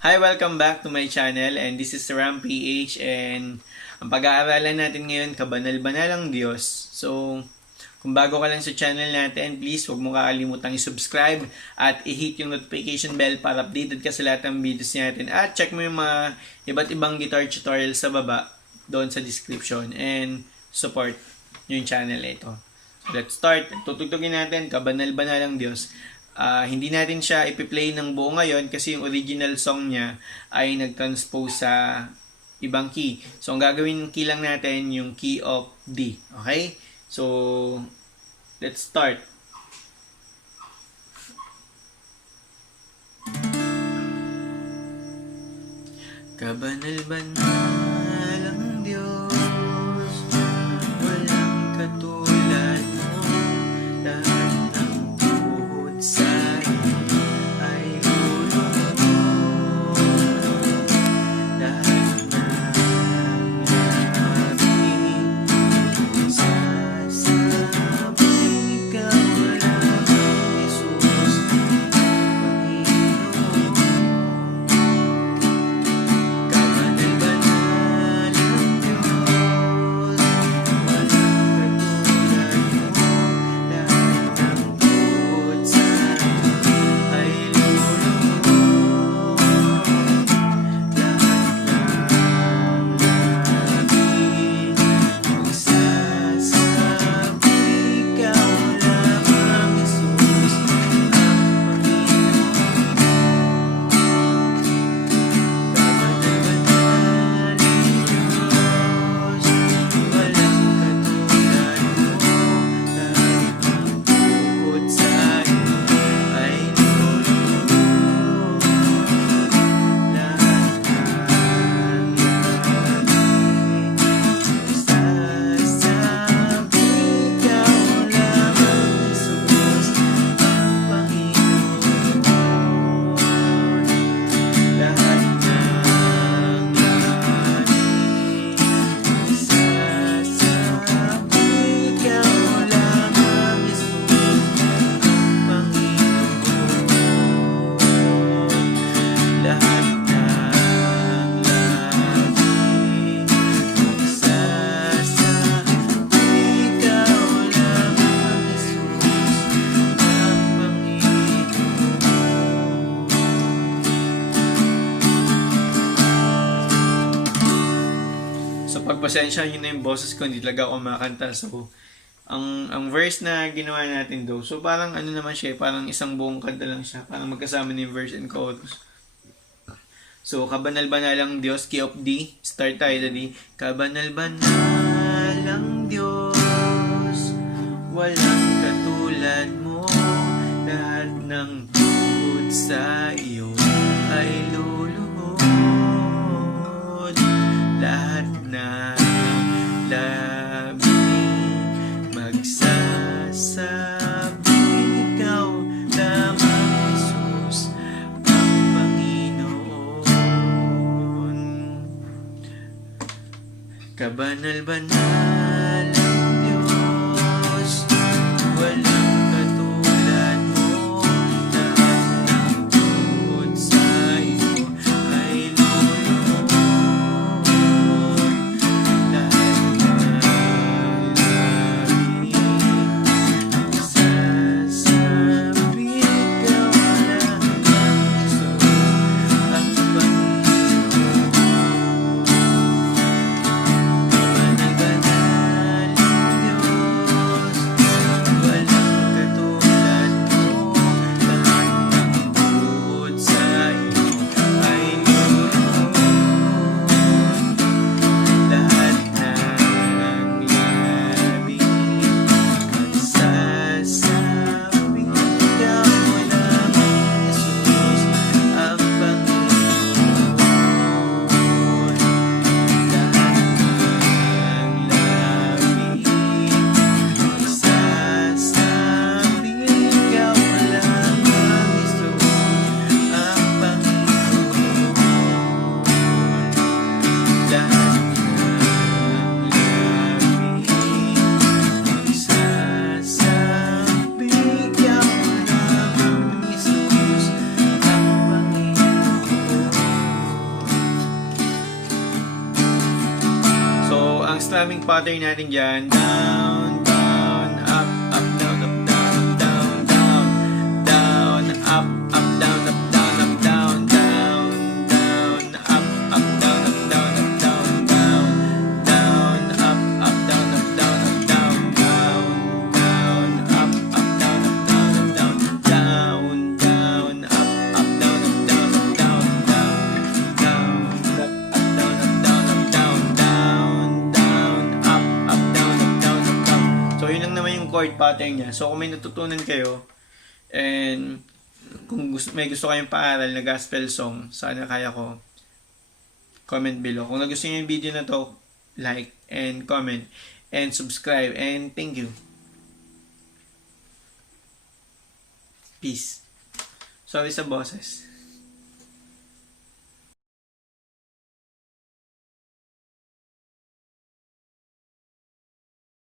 Hi, welcome back to my channel and this is Ram PH and ang pag-aaralan natin ngayon, Kabanal-banalang Diyos. So, kung bago ka lang sa channel natin, please huwag mo kakalimutang i-subscribe at i-hit yung notification bell para updated ka sa lahat ng videos natin. At check mo yung mga iba't ibang guitar tutorials sa baba, doon sa description, and support yung channel na ito. So, let's start. Tutugtugin natin, Kabanal-banalang Diyos. Hindi natin siya ipi-play ng buo ngayon kasi yung original song niya ay nag-transpose sa ibang key. So, ang gagawin key lang natin yung key of D. Okay? So, let's start. Kabanal-banalang Diyos, walang katulad mo, lahat ng buhod sa iyo ay lulunod, lahat ng labi sasabing ikaw lang, Jesus, Panginoon. Kabanal-banalang Diyos, walang katulad mo, lahat ng buhod sa iyo ay lulunod, lahat ng labi magsasabi ikaw lamang, Jesus, ang Panginoon. Kabanal-banalang Diyos, walang katulad mo, lahat ng buhod sa iyo ay lulunod, lahat ng labi magsasabi ikaw lamang, Jesus, ang Panginoon. Lahat ng labi magsasabi ikaw lamang, Jesus, ang Panginoon. Lahat ng labi magsasabi ikaw lamang, Jesus, ang Panginoon. So, pagpasensya nyo na yung boses ko, hindi talaga ako makanta. So, ang verse na ginawa natin daw, so parang ano naman siya, parang isang buong kanta lang siya. Parang magkasama na yung verse and chorus. So, Kabanal-banalang Diyos, key of D. Start tayo sa D. Kabanal-banalang Diyos, walang katulad mo, lahat ng buhod sa iyo ay luluhod, lahat ng labi magsasabi ikaw lamang, Jesus, ang Panginoon. Kabanal-banalang Diyos, walang katulad mo, lahat ng buhod sa iyo ay lulunod, lahat ng labi magsasabi ikaw lamang, Jesus, ang Panginoon. Kabanal-banalang pattern natin dyan. Down, down, up, up, down, up, down, up, down, down, down, up, up, down, up, down, up, down, down, down, up, up, down, up, down, up, down, down, down, up, up, down, up, down, up, down, down, down, up, up, down, up, down, up, down, down, down, up, up, down, up, down, up, down, down, down, up, up, down, up, down, up, down, down, down, up, up, down, up, down, up, down. So, yun lang naman yung chord pattern niya. So, kung may natutunan kayo, and kung may gusto kayong paaral na gospel song, sana kaya ko, comment below. Kung nagustuhan niyo yung video na to, like and comment and subscribe, and thank you. Peace. Sorry sa boses.